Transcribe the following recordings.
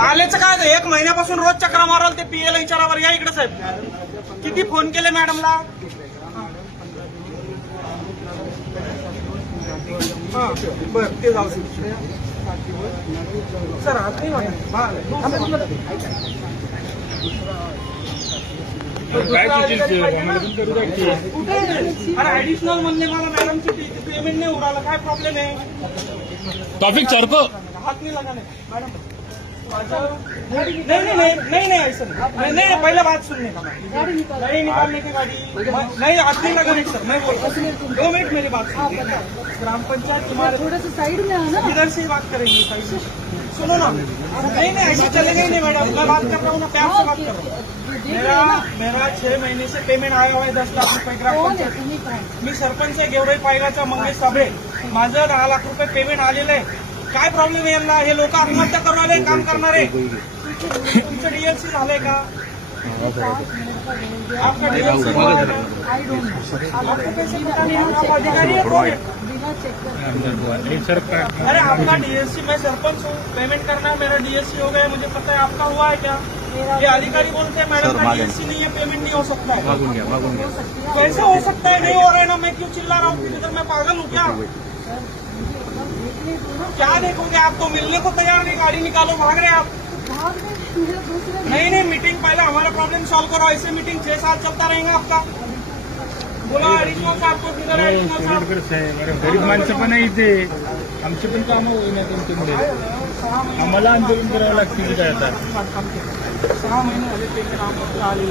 आलेचं काय 1 महिन्यापासून रोज चक्रा माराल ते पीएला विचारावर. या इकडे साहेब, किती फोन केले मॅडमला. बरं ते जाऊ सर. हात नाही ऍडिशनल म्हणले मला मॅडमची पेमेंट नाही उडाला. काय प्रॉब्लेम आहे. टॉपिक सर को हाथ नहीं लगाने मैडम. नहीं ऐसा नहीं. पहले बात सुनने का. नहीं निकालने की गाड़ी नहीं. हाथ नहीं लगाने सर. मैं बोल 2 मिनट मेरी बात सुनिए. ग्राम पंचायत तुम्हारे थोड़ा सा साइड में है ना, इधर से ही बात करेंगे. साइड से सुनो ना. नहीं ऐसे चलेगा ही नहीं मैडम. मैं बात कर रहा हूँ ना, प्यार से बात कर रहा हूँ. मेरा 6 महीने से पेमेंट आया हुआ है 10 लाख रुपये ग्राम पंचायत. मी सरपंच आहे गेवराई पायगाचा मंगेश साबळे. माझं 10 लाख रुपये पेमेंट आलेलं आहे. काय प्रॉब्लेम आहे यांना. हे लोक आत्महत्या करणारे काम करणारे. तुमचं डीएलसी झालंय का. आपका डीएलसी हुआ है का. आपको पैसे बताने आप अधिकारी है कौन. अरे आपका डीएलसी, मैं सरपंच हूँ. पेमेंट करना है, मेरा डीएलसी हो गया. मुझे पता है आपका हुआ है क्या. ये अधिकारी बोलते हैं मैडम का डीएलसी नहीं है, पेमेंट नहीं हो सकता है. कैसे हो सकता है. नहीं हो रहा है ना. मैं क्यों चिल्ला रहा हूँ. किधर मैं पागल हूँ क्या. क्या देखोगे. आप तो मिलने को तैयार नहीं. गाड़ी निकालो, भाग रहे आप. नहीं मीटिंग पहले हमारा प्रॉब्लम सॉल्व करो. ऐसे मीटिंग 6 साल चलता रहेगा आपका. बोला अडीचनों का आपको किधर है. गरीब माणसं पण आहे इथे. आमचे पण काम होईना तुमच्यामुळे. आम्हाला आंदोलन करावं लागतील काय आता. 6 महिने झाले पेमेंट आम्हाला आले.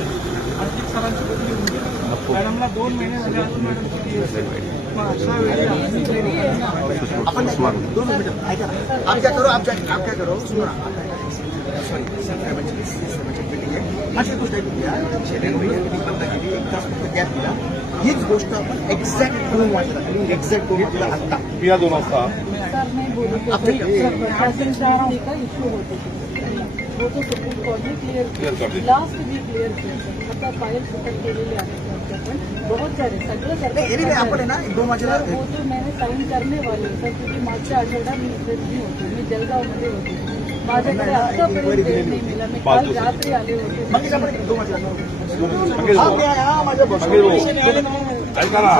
आर्थिक सरांची बदली होऊन गेली. मॅडमला 2 महिने झाले अजून मॅडमची अशा वेळी अपन 2 मिनट ऐका. आप क्या करो सुनो ना. सॉरी बिल्डिंग आहे. अशी गोष्ट आहे तुमच्या शेड्यूल होईल. बंद केली 1 तास गॅप दिला. हीच गोष्ट आपण एक्झॅक्ट 2 वाजता आता या 2 वाजता सर नहीं बोली का इश्यू होते थे. वो तो सुप्रीम कोर्ट ने क्लियर किया. लास्ट भी क्लियर किया. मतलब फाईल सुकट केलेले आहेत. बहुत सारे सगळं आपण ना 2 वाजेला वो जो मैंने साइन करने वाले सर, क्योंकि मागच्या आठवड्यात मी इथे नाही होते. मी जळगावमध्ये होते. माझ्याकडे आतापर्यंत वेळ नाही मिळाला. मी काल रात्री आले होते. मग आपण 2 वाजेला ऐका ना.